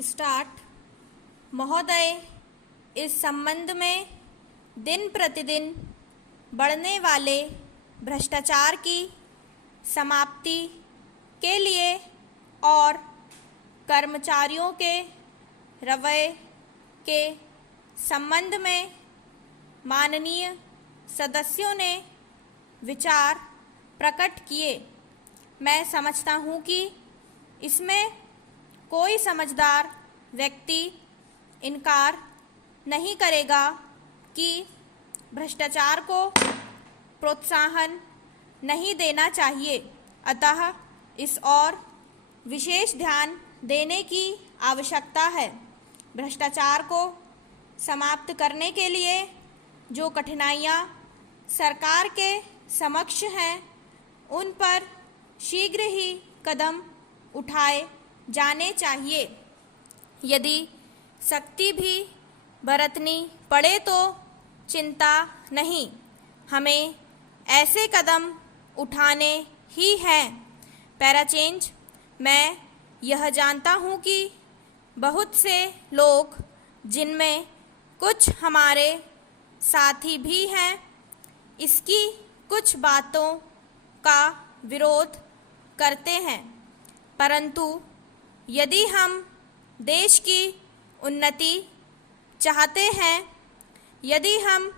Start. महोदय, इस संबंध में दिन प्रतिदिन बढ़ने वाले भ्रष्टाचार की समाप्ति के लिए और कर्मचारियों के रवैये के संबंध में माननीय सदस्यों ने विचार प्रकट किए। मैं समझता हूँ कि इसमें कोई समझदार व्यक्ति इनकार नहीं करेगा कि भ्रष्टाचार को प्रोत्साहन नहीं देना चाहिए, अतः इस ओर विशेष ध्यान देने की आवश्यकता है। भ्रष्टाचार को समाप्त करने के लिए जो कठिनाइयाँ सरकार के समक्ष हैं, उन पर शीघ्र ही कदम उठाए जाने चाहिए। यदि सख्ती भी बरतनी पड़े तो चिंता नहीं, हमें ऐसे कदम उठाने ही हैं। पैराचेंज। मैं यह जानता हूँ कि बहुत से लोग, जिनमें कुछ हमारे साथी भी हैं, इसकी कुछ बातों का विरोध करते हैं, परंतु यदि हम देश की उन्नति चाहते हैं, यदि हम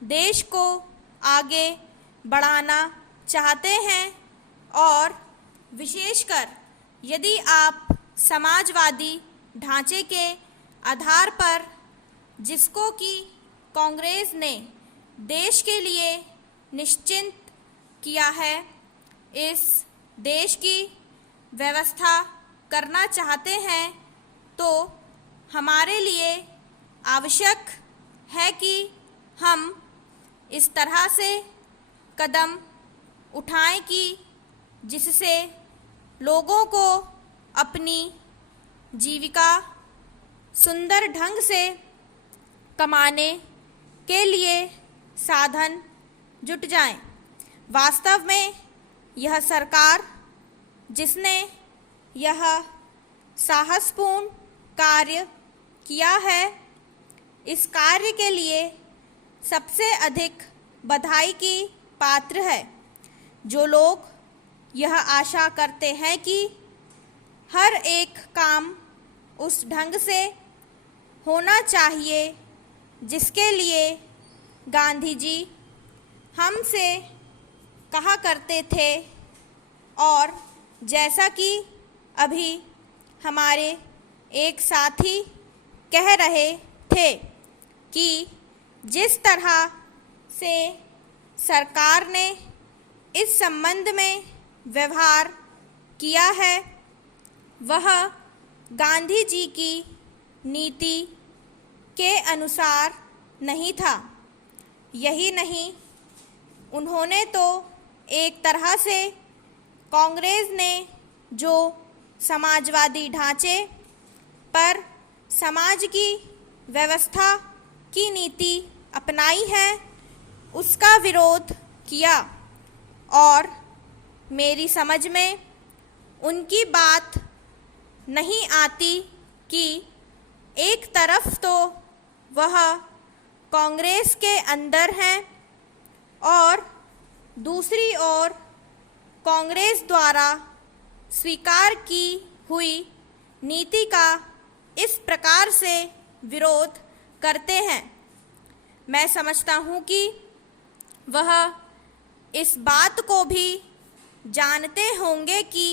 देश को आगे बढ़ाना चाहते हैं और विशेषकर यदि आप समाजवादी ढांचे के आधार पर, जिसको कि कांग्रेस ने देश के लिए निश्चित किया है, इस देश की व्यवस्था करना चाहते हैं, तो हमारे लिए आवश्यक है कि हम इस तरह से कदम उठाएं कि जिससे लोगों को अपनी जीविका सुंदर ढंग से कमाने के लिए साधन जुट जाएं। वास्तव में यह सरकार, जिसने यह साहसपूर्ण कार्य किया है, इस कार्य के लिए सबसे अधिक बधाई की पात्र है। जो लोग यह आशा करते हैं कि हर एक काम उस ढंग से होना चाहिए जिसके लिए गांधी जी हमसे कहा करते थे, और जैसा कि अभी हमारे एक साथी कह रहे थे कि जिस तरह से सरकार ने इस संबंध में व्यवहार किया है, वह गांधी जी की नीति के अनुसार नहीं था। यही नहीं, उन्होंने तो एक तरह से कांग्रेस ने जो समाजवादी ढांचे पर समाज की व्यवस्था की नीति अपनाई है, उसका विरोध किया। और मेरी समझ में उनकी बात नहीं आती कि एक तरफ तो वह कांग्रेस के अंदर हैं और दूसरी ओर कांग्रेस द्वारा स्वीकार की हुई नीति का इस प्रकार से विरोध करते हैं। मैं समझता हूँ कि वह इस बात को भी जानते होंगे कि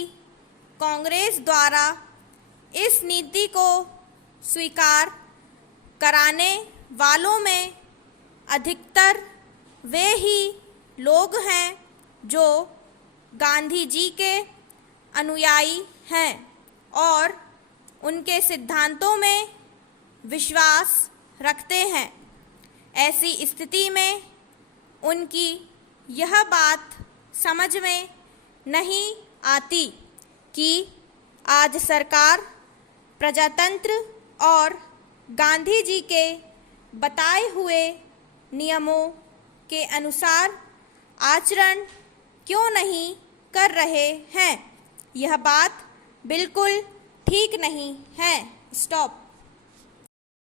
कांग्रेस द्वारा इस नीति को स्वीकार कराने वालों में अधिकतर वे ही लोग हैं जो गांधी जी के अनुयायी हैं और उनके सिद्धांतों में विश्वास रखते हैं। ऐसी स्थिति में उनकी यह बात समझ में नहीं आती कि आज सरकार प्रजातंत्र और गांधी जी के बताए हुए नियमों के अनुसार आचरण क्यों नहीं कर रहे हैं। यह बात बिल्कुल ठीक नहीं है। स्टॉप।